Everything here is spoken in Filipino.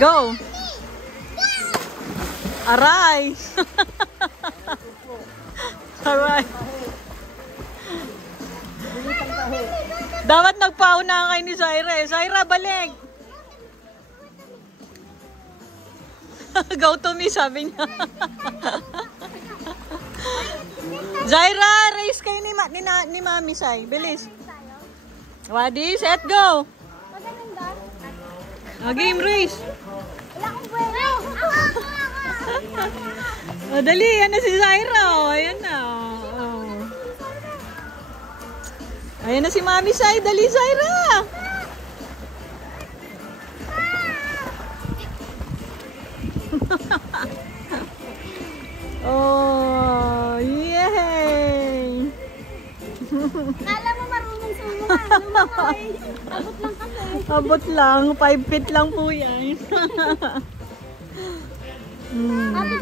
Go! Aray! Aray! Dapat nagpauna kayo ni Zaira eh. Zaira, balik! Go to me, sabi niya. Zaira, race kayo ni Mami Sai. Bilis. Ready, set, go! Game race. Oh, dali, yan na si Zaira. Oh, ayan na. Oh. Ayan na si Mami Sai. Dali, Zaira. Oh, yay! Kala mo marunong sumuha. Lumakay. Abot lang kasi. Abot lang. 5 feet lang po yan. Abot